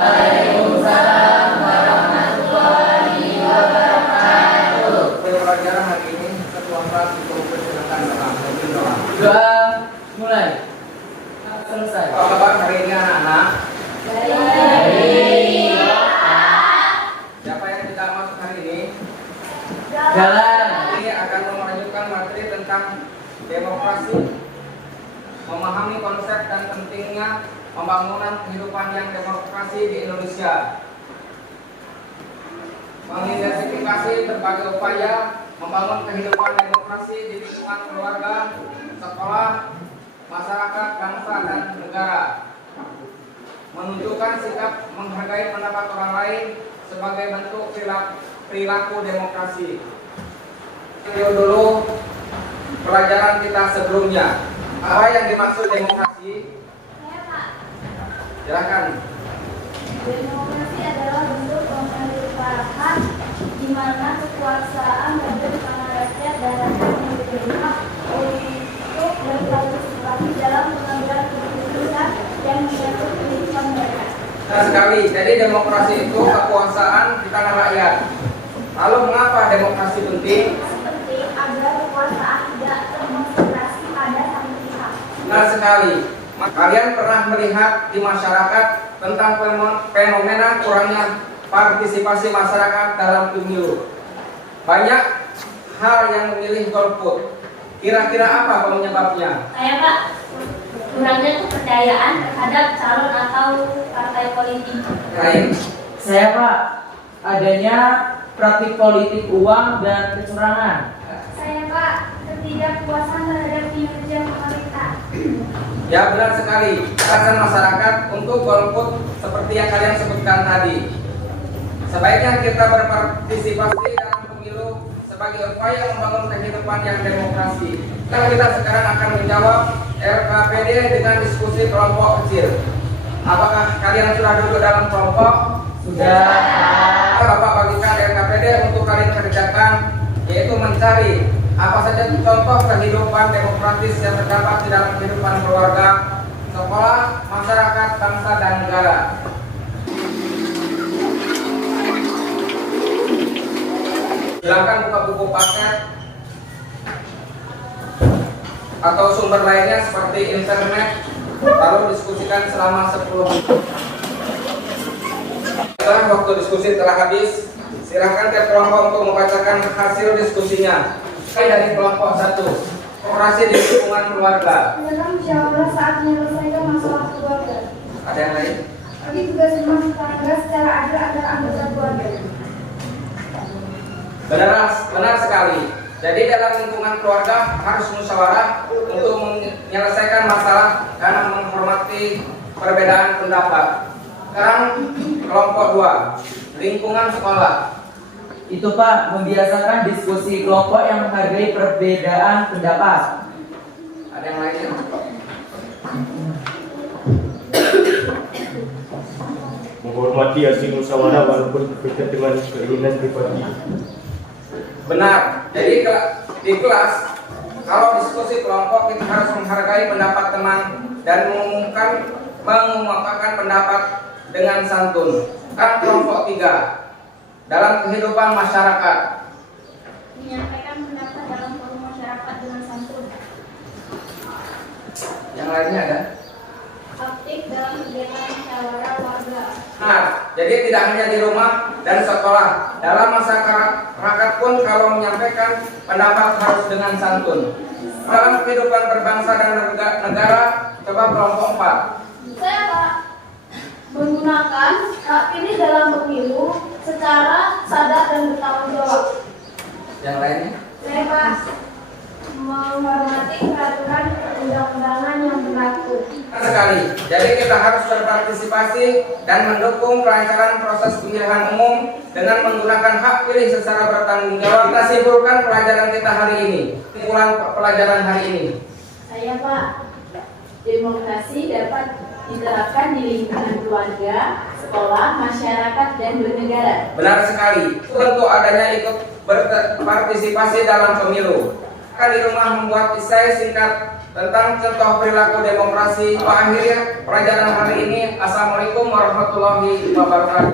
Waalaikumsalam warahmatullahi wabarakatuh. Pelajaran hari ini Ketua Kelas dipersilakan doa. Doa mulai. Selesai. Apa kabar hari ini anak-anak? Baik. Siapa yang tidak masuk hari ini? Jalan. Ini akan melanjutkan materi tentang demokrasi, memahami konsep dan pentingnya pembangunan kehidupan yang demokrasi di Indonesia, mengidentifikasi berbagai upaya membangun kehidupan demokrasi di lingkungan keluarga, sekolah, masyarakat, bangsa, dan negara, menunjukkan sikap menghargai pendapat orang lain sebagai bentuk perilaku demokrasi. Video dulu pelajaran kita sebelumnya. Apa yang dimaksud demokrasi? Silakan. Demokrasi adalah bentuk pemerintahan di mana kekuasaan berada di tangan rakyat dan rakyat memiliki hak untuk berpartisipasi dalam pengambilan keputusan yang menyangkut kehidupan mereka. Nah sekali, jadi demokrasi itu kekuasaan di tangan rakyat. Lalu mengapa demokrasi penting? Penting agar kekuasaan tidak terkonsentrasi pada satu pihak. Nah sekali, kalian pernah melihat di masyarakat tentang fenomena kurangnya partisipasi masyarakat dalam pemilu. Banyak hal yang memilih golput. Kira-kira apa penyebabnya? Saya Pak, kurangnya kepercayaan terhadap calon atau partai politik. Lain. Saya Pak, adanya praktik politik uang dan kecurangan. Saya Pak, ketidakpuasan terhadap kinerja pemerintah. Ya benar sekali, alasan masyarakat untuk golput seperti yang kalian sebutkan tadi. Sebaiknya kita berpartisipasi dalam pemilu sebagai upaya membangun kehidupan yang demokrasi. Kita sekarang akan menjawab RKPD dengan diskusi kelompok kecil. Apakah kalian sudah duduk dalam kelompok? Sudah. Bapak bagikan RKPD untuk kalian kerjakan, yaitu mencari apa saja contoh kehidupan demokratis yang terdapat di dalam kehidupan keluarga, sekolah, masyarakat, bangsa, dan negara. Silakan buka buku paket atau sumber lainnya seperti internet, lalu diskusikan selama 10 menit. Setelah waktu diskusi telah habis, silakan tiap kelompok untuk membacakan hasil diskusinya. Dari kelompok 1, operasi di lingkungan keluarga. Dalam musyawarah saat menyelesaikan masalah keluarga. Ada yang lain? Bagi tugas rumah tangga secara adil agar anggota keluarga. Benar sekali. Jadi dalam lingkungan keluarga harus musyawarah untuk menyelesaikan masalah dan menghormati perbedaan pendapat. Sekarang kelompok 2, lingkungan sekolah. Itu Pak, membiasakan diskusi kelompok yang menghargai perbedaan pendapat. Ada yang lainnya? Menghormati hasil musyawarah walaupun berbeda dengan keinginan pribadi. Benar. Jadi di kelas kalau diskusi kelompok kita harus menghargai pendapat teman dan mengungkapkan pendapat dengan santun. Kan kelompok 3, dalam kehidupan masyarakat. Menyampaikan pendapat dalam forum masyarakat dengan santun. Yang lainnya ada? Aktif dalam kegiatan musyawarah warga. Nah, jadi tidak hanya di rumah dan sekolah, dalam masyarakat pun kalau menyampaikan pendapat harus dengan santun. Dalam kehidupan berbangsa dan negara, coba kelompok 4. Saya Pak, menggunakan hak pilih dalam pemilu secara sadar dan bertanggung jawab. Yang lainnya? Saya Pak, menghormati peraturan perundang-undangan yang berlaku. Sekali. Jadi kita harus berpartisipasi dan mendukung kelancaran proses pemilihan umum dengan menggunakan hak pilih secara bertanggung jawab. Kita simpulkan pelajaran kita hari ini. Simpulan pelajaran hari ini. Saya Pak, demokrasi dapat diterapkan di lingkungan keluarga, sekolah, masyarakat, dan bernegara. Benar sekali. Tentu adanya ikut berpartisipasi dalam pemilu. Di rumah membuat esai singkat tentang contoh perilaku demokrasi. Pak akhirnya pelajaran hari ini. Assalamualaikum warahmatullahi wabarakatuh.